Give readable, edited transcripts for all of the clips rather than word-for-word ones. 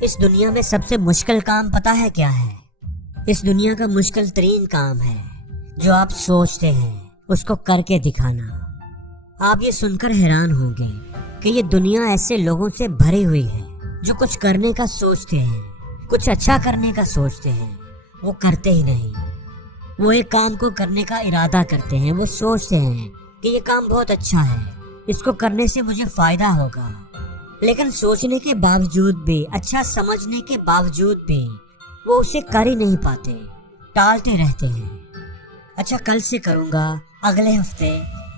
اس دنیا میں سب سے مشکل کام پتہ ہے کیا ہے؟ اس دنیا کا مشکل ترین کام ہے جو آپ سوچتے ہیں اس کو کر کے دکھانا۔ آپ یہ سن کر حیران ہوں گے کہ یہ دنیا ایسے لوگوں سے بھری ہوئی ہے جو کچھ کرنے کا سوچتے ہیں، کچھ اچھا کرنے کا سوچتے ہیں، وہ کرتے ہی نہیں۔ وہ ایک کام کو کرنے کا ارادہ کرتے ہیں، وہ سوچتے ہیں کہ یہ کام بہت اچھا ہے، اس کو کرنے سے مجھے فائدہ ہوگا، لیکن سوچنے کے باوجود بھی، اچھا سمجھنے کے باوجود بھی وہ اسے کر ہی نہیں پاتے، ٹالتے رہتے ہیں۔ اچھا کل سے کروں گا، اگلے ہفتے،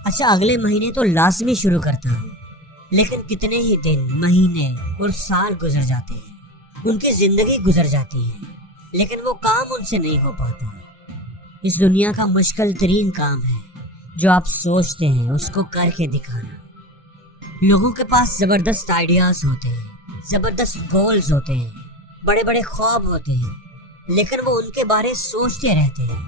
اچھا اگلے مہینے تو لازمی شروع کرتا ہوں، لیکن کتنے ہی دن، مہینے اور سال گزر جاتے ہیں، ان کی زندگی گزر جاتی ہے، لیکن وہ کام ان سے نہیں ہو پاتا۔ اس دنیا کا مشکل ترین کام ہے جو آپ سوچتے ہیں اس کو کر کے دکھانا۔ لوگوں کے پاس زبردست آئیڈیاز ہوتے ہیں، زبردست گولز ہوتے ہیں، بڑے بڑے خواب ہوتے ہیں، لیکن وہ ان کے بارے سوچتے رہتے ہیں،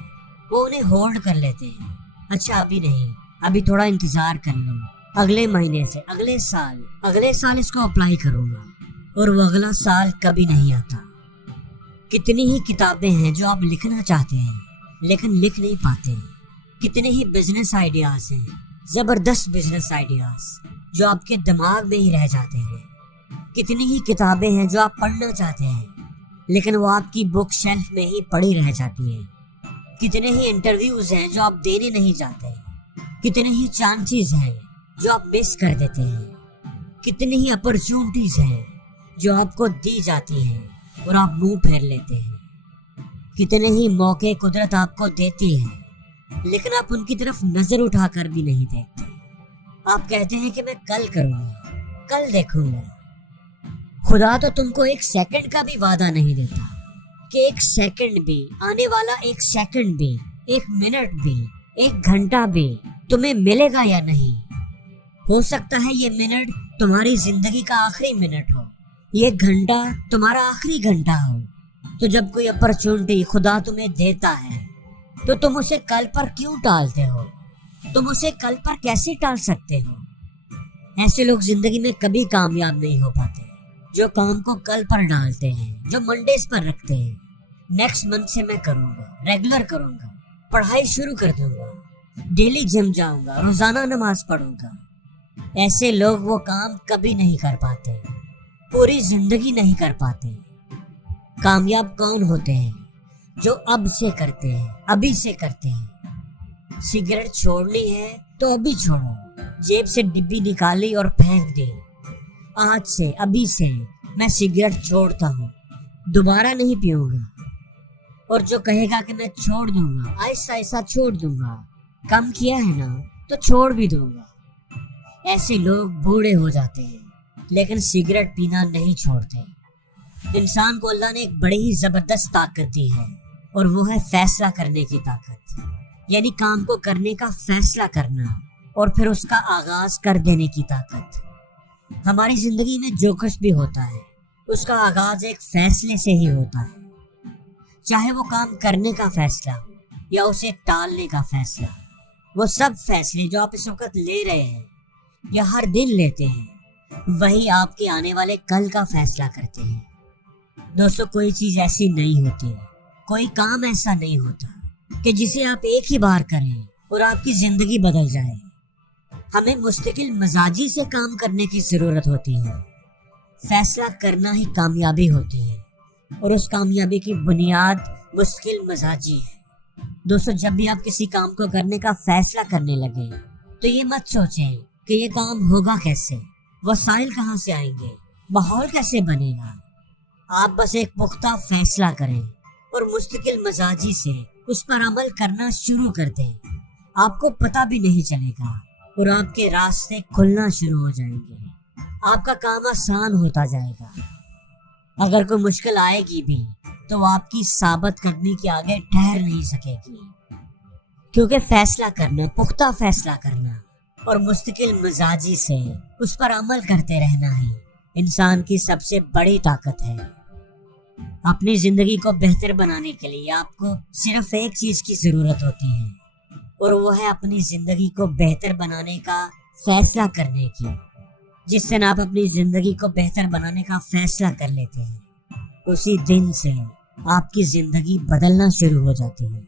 وہ انہیں ہولڈ کر لیتے ہیں۔ اچھا ابھی نہیں، ابھی تھوڑا انتظار کر لوں، اگلے مہینے سے، اگلے سال اس کو اپلائی کروں گا، اور وہ اگلا سال کبھی نہیں آتا۔ کتنی ہی کتابیں ہیں جو آپ لکھنا چاہتے ہیں لیکن لکھ نہیں پاتے، کتنے ہی بزنس آئیڈیاز ہیں، زبردست بزنس آئیڈیاز جو آپ کے دماغ میں ہی رہ جاتے ہیں، کتنی ہی کتابیں ہیں جو آپ پڑھنا چاہتے ہیں لیکن وہ آپ کی بک شیلف میں ہی پڑی رہ جاتی ہیں، کتنے ہی انٹرویوز ہیں جو آپ دینے نہیں جاتے، کتنے ہی چانسز ہیں جو آپ مس کر دیتے ہیں، کتنی ہی اپرچونٹیز ہیں جو آپ کو دی جاتی ہیں اور آپ منہ پھیر لیتے ہیں، کتنے ہی موقع قدرت آپ کو دیتی ہے لیکن آپ ان کی طرف نظر اٹھا کر بھی نہیں دیکھتے۔ آپ کہتے ہیں کہ میں کل کروں گا، کل دیکھوں گا۔ خدا تو تم کو ایک سیکنڈ کا بھی وعدہ نہیں دیتا کہ ایک سیکنڈ بھی، آنے والا ایک سیکنڈ بھی، ایک منٹ بھی، ایک گھنٹہ بھی تمہیں ملے گا یا نہیں۔ ہو سکتا ہے یہ منٹ تمہاری زندگی کا آخری منٹ ہو، یہ گھنٹہ تمہارا آخری گھنٹہ ہو۔ تو جب کوئی اپرچونٹی خدا تمہیں دیتا ہے تو تم اسے کل پر کیوں ٹالتے ہو؟ تم اسے کل پر کیسے ٹال سکتے ہو؟ ایسے لوگ زندگی میں کبھی کامیاب نہیں ہو پاتے، جو کام کو کل پر ڈالتے ہیں، جو منڈیز پر رکھتے ہیں۔ نیکسٹ منتھ سے میں کروں گا، ریگولر کروں گا، پڑھائی شروع کر دوں گا، ڈیلی جم جاؤں گا، روزانہ نماز پڑھوں گا۔ ایسے لوگ وہ کام کبھی نہیں کر پاتے، پوری زندگی نہیں کر پاتے۔ کامیاب کون ہوتے ہیں؟ جو اب سے کرتے ہیں، ابھی سے کرتے ہیں۔ سگریٹ چھوڑنی ہے تو ابھی چھوڑو، جیب سے ڈبی نکالی اور پھینک دی۔ آج سے، ابھی سے میں سگریٹ چھوڑتا ہوں، دوبارہ نہیں پیوں گا۔ اور جو کہے گا کہ میں چھوڑ دوں گا، آہستہ آہستہ چھوڑ دوں گا، کم کیا ہے نا تو چھوڑ بھی دوں گا۔ ایسے لوگ بوڑھے ہو جاتے ہیں لیکن سگریٹ پینا نہیں چھوڑتے۔ انسان کو اللہ نے ایک بڑی ہی زبردست طاقت دی ہے، اور وہ ہے فیصلہ کرنے کی طاقت، یعنی کام کو کرنے کا فیصلہ کرنا اور پھر اس کا آغاز کر دینے کی طاقت۔ ہماری زندگی میں جو کچھ بھی ہوتا ہے اس کا آغاز ایک فیصلے سے ہی ہوتا ہے، چاہے وہ کام کرنے کا فیصلہ ہو یا اسے ٹالنے کا فیصلہ۔ وہ سب فیصلے جو آپ اس وقت لے رہے ہیں یا ہر دن لیتے ہیں، وہی آپ کے آنے والے کل کا فیصلہ کرتے ہیں۔ دوستو، کوئی چیز ایسی نہیں ہوتی، کوئی کام ایسا نہیں ہوتا کہ جسے آپ ایک ہی بار کریں اور آپ کی زندگی بدل جائے۔ ہمیں مستقل مزاجی سے کام کرنے کی ضرورت ہوتی ہے۔ فیصلہ کرنا ہی کامیابی ہوتی ہے، اور اس کامیابی کی بنیاد مستقل مزاجی ہے۔ دوستو، جب بھی آپ کسی کام کو کرنے کا فیصلہ کرنے لگیں تو یہ مت سوچیں کہ یہ کام ہوگا کیسے، وسائل کہاں سے آئیں گے، ماحول کیسے بنے گا۔ آپ بس ایک پختہ فیصلہ کریں اور مستقل مزاجی سے اس پر عمل کرنا شروع کر دیں۔ آپ کو پتہ بھی نہیں چلے گا اور آپ کے راستے کھلنا شروع ہو جائیں گے، آپ کا کام آسان ہوتا جائے گا۔ اگر کوئی مشکل آئے گی بھی تو وہ آپ کی ثابت قدمی کے آگے ٹھہر نہیں سکے گی، کیونکہ فیصلہ کرنا، پختہ فیصلہ کرنا اور مستقل مزاجی سے اس پر عمل کرتے رہنا ہی انسان کی سب سے بڑی طاقت ہے۔ اپنی زندگی کو بہتر بنانے کے لیے آپ کو صرف ایک چیز کی ضرورت ہوتی ہے، اور وہ ہے اپنی زندگی کو بہتر بنانے کا فیصلہ کرنے کی۔ جس دن آپ اپنی زندگی کو بہتر بنانے کا فیصلہ کر لیتے ہیں اسی دن سے آپ کی زندگی بدلنا شروع ہو جاتی ہے۔